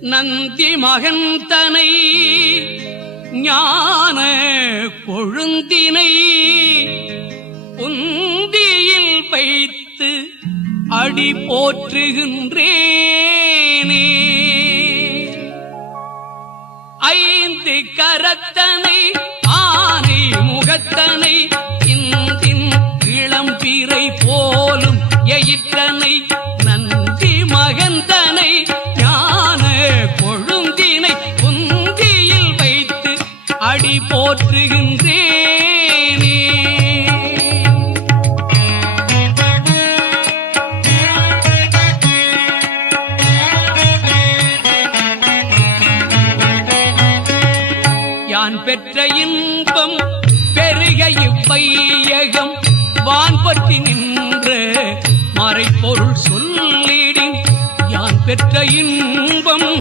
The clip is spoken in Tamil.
நந்தி மகந்தனை ஞான கொழுந்தினை உந்தியில் வைத்து அடி போற்றுகின்றேனே. ஐந்து கரத்தனை ஆனை முகத்தனை இந்தின் இளம்பிறை போலும் எயிற்றனை நந்தி மகந்தனை ஞான கொழுந்தினை உந்தியில் வைத்து அடி போற்றுகின்றேனே. யான் பெற்ற இன்பம் பெருக இவ்வையகம் வான்பற்றி நின்ற மறைப்பொருள் சொல்லிடின். யான் பெற்ற இன்பம்